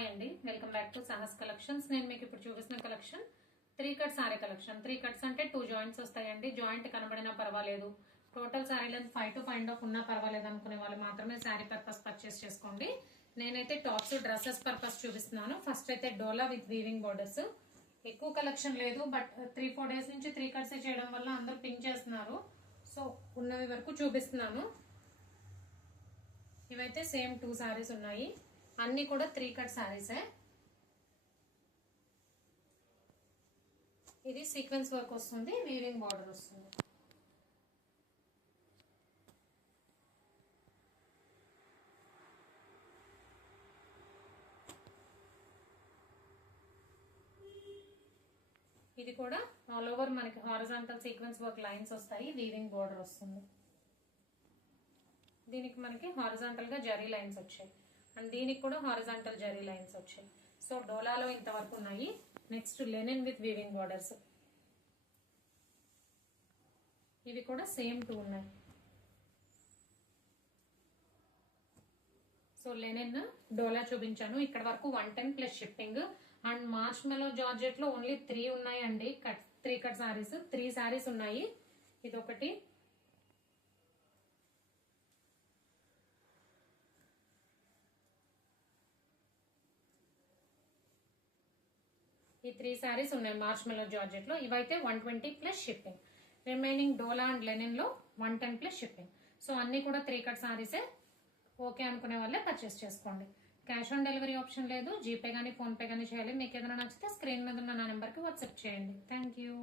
Hi అండి, welcome back to Sahas collections. నేను మీకు ఇప్పుడు చూపిస్తున్న collection 3 cut sorry collection. 3 cuts అంటే 2 జాయింట్స్ వస్తాయండి. జాయింట్ కనబడినా పర్వాలేదు, టోటల్ సారీ లెంత్ 5 to 5.5 ఉన్నా పర్వాలేదు అనుకునే వాళ్ళు మాత్రమే సారీ పర్పస్ పర్చేస్ చేసుకోండి. నేనైతే టాప్స్ డ్రెస్సెస్ పర్పస్ చూపిస్తున్నాను. ఫస్ట్ అయితే డోలా విత్ వీవింగ్ బోర్డర్స్. ఎక్కువ కలెక్షన్ లేదు, బట్ 3-4 డేస్ నుంచి 3 కట్స్ చేయడం వల్ల అందరూ పింక్ చేస్తున్నారు. సో ఉన్నవి వరకు చూపిస్తున్నాను. ఇవైతే సేమ్ 2 సారీస్ ఉన్నాయి, అన్ని కూడా 3 కట్ సారీసే. ఇది సీక్వెన్స్ వర్క్ వస్తుంది, వీవింగ్ బార్డర్ వస్తుంది. ఇది కూడా ఆల్ ఓవర్ మనకి హారిజాంటల్ సీక్వెన్స్ వర్క్ లైన్స్ వస్తాయి, వీవింగ్ బార్డర్ వస్తుంది. దీనికి మనకి హారిజాంటల్ గా జరీ లైన్స్ వచ్చాయి, అండ్ దీనికి కూడా హారిజాంటల్ జరీ లైన్స్ వచ్చాయి. సో డోలాలో ఇంతవరకు ఉన్నాయి. Next Lenin with weaving borders. ఇవి కూడా సేమ్ 2 ఉన్నాయి. సో లెనిన్ డోలా చూపించాను. ఇక్కడ వరకు 110 plus shipping. And marshmallow georgette లో ఓన్లీ 3 ఉన్నాయండి. 3 కట్ సారీస్, 3 సారీస్ ఉన్నాయి. ఇదొకటి, ఈ 3 సారీస్ ఉన్నాయి మార్చ్ మెలో జార్జెట్ లో. ఇవైతే 120 plus shipping. Remaining dola and Lenin లో 110 ప్లస్ షిప్పింగ్. సో అన్ని కూడా 3 కట్ సారీసే. ఓకే అనుకునే వాళ్ళే పర్చేస్ చేసుకోండి. క్యాష్ ఆన్ డెలివరీ ఆప్షన్ లేదు. జీపే గానీ ఫోన్ పే గానీ చేయాలి. మీకు ఏదైనా నచ్చితే స్క్రీన్ మీద ఉన్న నా నెంబర్ కి వాట్సాప్ చేయండి. Thank you.